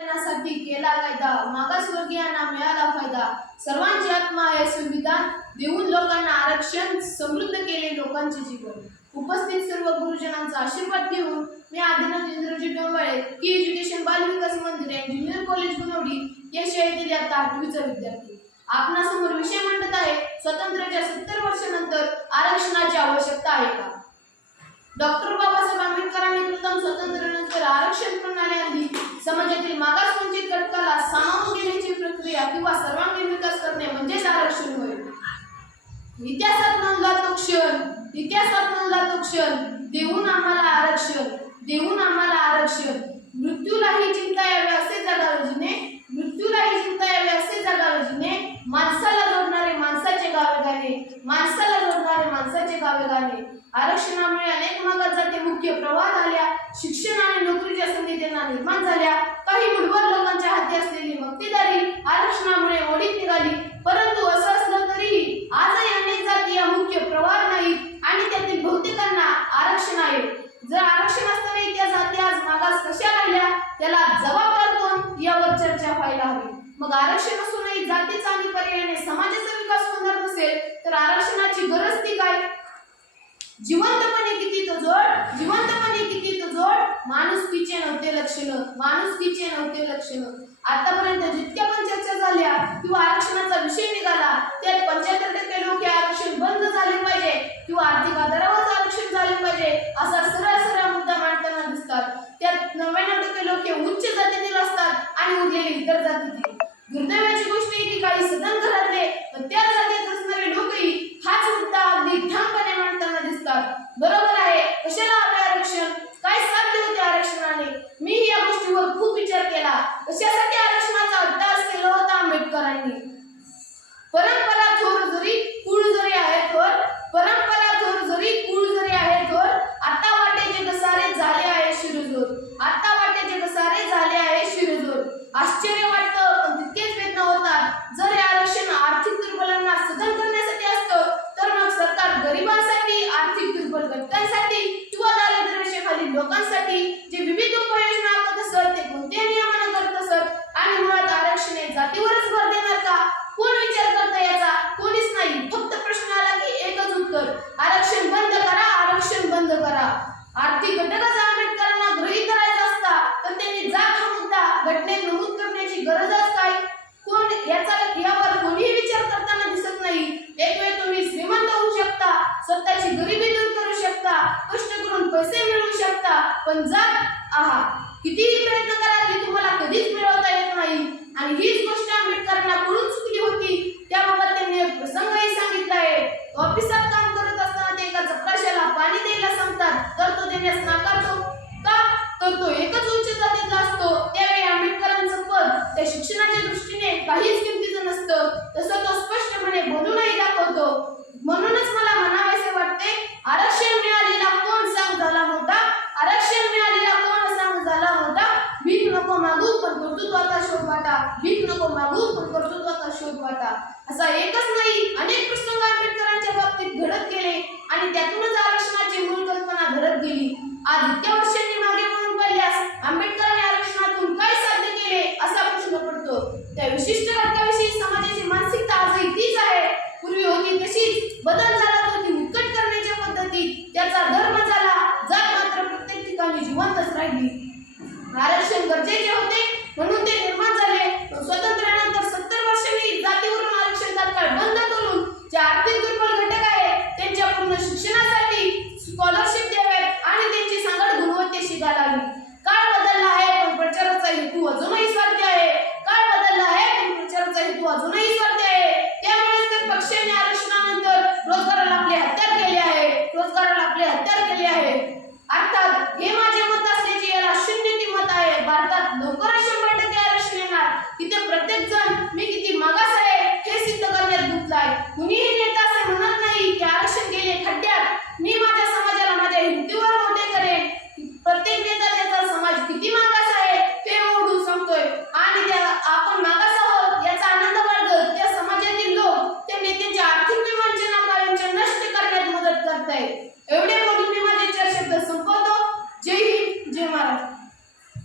साठी केला कायदा, मागासवर्गीयांना मिळाला फायदा. सर्वांची आत्मा आहे संविधान, देऊन लोकांना आरक्षण, समृद्ध केले लोकांचे जीवन. उपस्थित सर्व गुरुजनांचा आशीर्वाद घेऊन मी आदिनाथ इंद्रजी डोंबाळे, की एज्युकेशन बालविकास मंदिर इंजिनियर कॉलेज गुणवडी या शाळेतील आता 8वीचा विद्यार्थी आपणासमोर विषय मांडत आहे. स्वातंत्र्याच्या 70 वर्षानंतर आरक्षणाची आवश्यकता आहे का? डॉक्टर बाबासाहेब आंबेडकरांनी प्रथम स्वातंत्र्यानंतर आरक्षण प्रणाली आणली. समाजातील मागास वंचित घटकाला सामावून घेण्याची प्रक्रिया किंवा सर्वांगीण विकास करणे म्हणजेच आरक्षण होय. इतिहासात नोंदला तो क्षण, इतिहासात नोंदला तो क्षण, देऊन आम्हाला आरक्षण, देऊन आम्हाला आरक्षण. मृत्यूलाही चिंता यावे असे जगावे जिने, मृत्यूलाही चिंता यावे असे जगावे जिने. माणसाला जोडणारे माणसाचे गावे गाणे, माणसाला जोडणारे माणसाचे गावे गाणे. आरक्षणामुळे अनेक मागास जाती मुख्य प्रवाहात आल्या. शिक्षण आणि नोकरीच्या संधी त्यांना निर्माण झाल्या. काही मुठभर लोकांच्या हाती असलेली मक्तेदारी आरक्षणामुळे मोडीत निघाली. परंतु असं असलं तरीही आजही अनेक जाती या मुख्य प्रवाहात नाहीत आणि त्यातील बहुतेकांना आरक्षण आहे. जर आरक्षण असतानाही त्या जाती आज मागास कशा राहिल्या, त्याला जबाबदार कोण यावर चर्चा व्हायला हवी. मग आरक्षण असूनही जातीचा आणि पर्यायाने समाजाचा विकास होणार नसेल तर आरक्षणाची गरज ती काय? जिवंतपणे किती तो जोड, जिवंतपणे किती तो जोड. माणुसकीचे नव्हते लक्षण, माणुसकीचे नव्हते लक्षण. आतापर्यंत जितक्या पण चर्चा झाल्या किंवा आरक्षणाचा विषय निघाला त्यात 75% लोक हे आरक्षण बंद झाले पाहिजे किंवा आर्थिक आधारावर आरक्षण झाले पाहिजे असा सरळ मुद्दा मांडताना दिसतात. त्यात 99% लोक हे उच्च जातीतील असतात आणि उरलेले इतर जातीतील. दुर्दैवाची गोष्ट आहे की काही सदन घरातले त्या जातीत असणारे लोकही हाच मुद्दा अगदी ठामपणे मांडताना दिसतात. बरोबर आहे, कशाला हवे आरक्षण, काय साध्य होते आरक्षणाने? मी या गोष्टीवर खूप विचार केला. कशासाठी आरक्षणाचा अट्टाहास केला होता आंबेडकरांनी? परंपरा थोर जरी कुळ जरी आहे थोर, परंपरा थोर जरी कुळ जरी आहे थोर. आता वाटे जे कसारे झाले आहे शिरजोर, आता वाटे जे कसारे झाले आहे शिरजोर. आश्चर्य वाटतं पण तितकेच वेदना होतात. जर हे आरक्षण आर्थिक दुर्बलांना सदन करण्यासाठी असतं तर मग सरकार गरिबांसाठी, आर्थिक दुर्बल घटकांसाठी किंवा दारिद्र्य रेषेखालील लोकांसाठी जे विविध उपाययोजना आखत असत ते कोणत्या नियमाने करत असत? आणि मुळात आरक्षण हे जातीवरच भर देणार का? कोण विचार करतं याचा? कोणीच नाही. फक्त प्रश्न आला की एकच उत्तर, आरक्षण बंद करा, आरक्षण बंद करा. आर्थिक घटकाचा आंबेडकरांना गृहीत धरायचा असता तर त्यांनी जात हा मुद्दा घटनेत नमूद करण्याची गरजच काय? कोण यावर कोणीही विचार करताना दिसत नाही. एक वेळ तुम्ही श्रीमंत होऊ शकता, स्वतःची गरिबी दूर करू शकता, कष्ट करून पैसे मिळवू शकता, पण जात आहात कितीही प्रयत्न करा ती तुम्हाला कधीच मिळवता येत नाही. आणि हीच गोष्ट आंबेडकरांना कळून चुकली होती. त्याबाबत त्यांनी एक प्रसंगही सांगितला आहे. ऑफिसात काम करत असताना ते एका चपराशाला पाणी द्यायला सांगतात तर तो देण्यास नाकारतो का? तर तो एकच उच्च जातीतला असतो. त्यावेळी आंबेडकरांचं पद त्या शिक्षणाच्या दृष्टीने काहीच किमतीचं नसतं. तसं तो स्पष्टपणे बोलूनही दाखवतो. म्हणूनच मला म्हणावेसे वाटते, आरक्षण मिळालेला कोण सांग झाला मोठा, आरक्षण मिळालेला कोण सांग झाला मोठा. भीक नको मागू पण कर्तृत्वाचा शोध वाटा, भीक नको मागू पण कर्तृत्वाचा शोध वाटा. असा एकच नाही अनेक प्रसंग आंबेडकरांच्या बाबतीत घडत गेले आणि त्यातूनच आरक्षणाची मूळ कल्पना घडत गेली. आज इतक्या वर्षांनी मागे वळून पाहिल्यास आंबेडकरांनी आरक्षणातून काय साध्य केले असा प्रश्न पडतो. त्या विशिष्ट घटकाविषयी समाजाची मानसिकता आजही तीच आहे. पूर्वी होती तशीच, बदल झाला तो ती उत्कट करण्याच्या पद्धतीत, त्याचा धर्म झाला, जात मात्र प्रत्येक ठिकाणी जिवंतच राहिली. आरक्षण गरजेचे होते